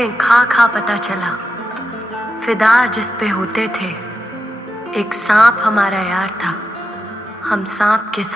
हमें खा खा पता चला, फिदा जिस पे होते थे एक सांप हमारा यार था, हम सांप के साथ